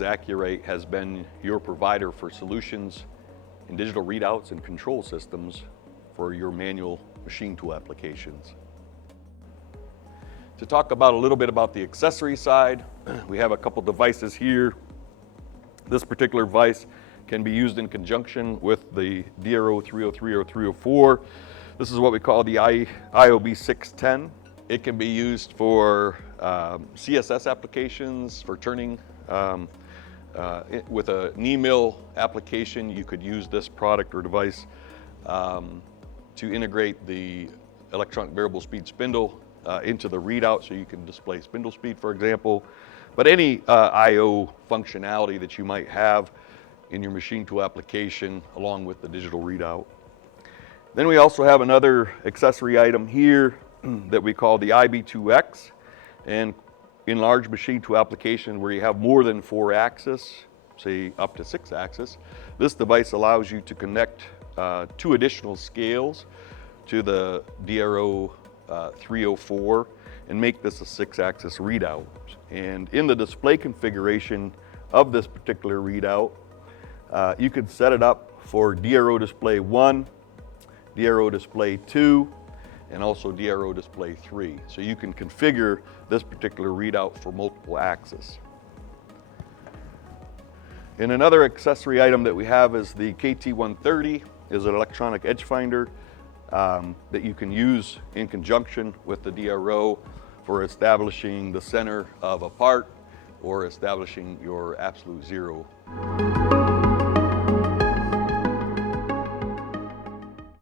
years, Acu-Rite has been your provider for solutions in digital readouts and control systems for your manual machine tool applications. To talk about a little bit about the accessory side, we have a couple devices here. This particular device can be used in conjunction with the DRO 303 or 304. This is what we call the IOB 610. It can be used for CSS applications, for turning. With an e-mill application, you could use this product or device to integrate the electronic variable speed spindle into the readout so you can display spindle speed, for example. But any I/O functionality that you might have in your machine tool application along with the digital readout. Then we also have another accessory item here that we call the IB2X. And in large machine tool application where you have more than 4 axes, say up to 6 axes, this device allows you to connect 2 additional scales to the DRO 304 and make this a 6-axis readout. And in the display configuration of this particular readout, you can set it up for DRO display 1, DRO display 2, and also DRO display 3. So you can configure this particular readout for multiple axes. And another accessory item that we have is the KT130, is an electronic edge finder that you can use in conjunction with the DRO for establishing the center of a part or establishing your absolute zero.